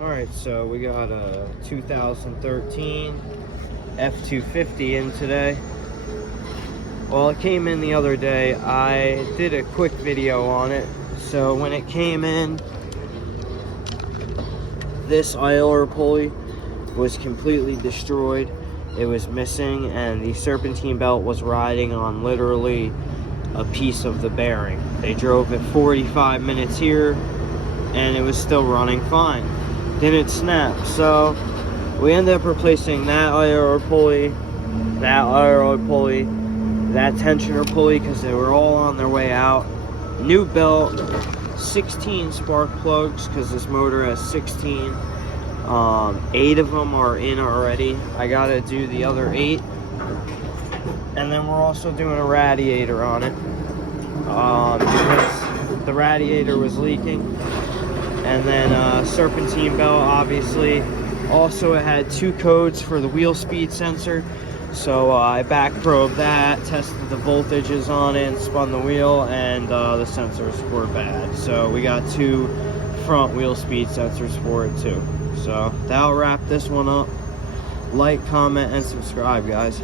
Alright, so we got a 2013 F250 in today. Well, it came in the other day. I did a quick video on it. So when it came in, this idler pulley was completely destroyed. It was missing, and the serpentine belt was riding on literally a piece of the bearing. They drove it 45 minutes here, and it was still running fine. Didn't snap. So we ended up replacing that idler pulley, that idler pulley, that tensioner pulley, because they were all on their way out. New belt, 16 spark plugs, because this motor has 16. 8 of them are in already. I gotta do the other 8, and then we're also doing a radiator on it, because the radiator was leaking. And then serpentine belt, obviously. Also, it had 2 codes for the wheel speed sensor, so I back probed that, tested the voltages on it, and spun the wheel, and the sensors were bad. So we got 2 front wheel speed sensors for it too. So that'll wrap this one up. Like, comment, and subscribe, guys.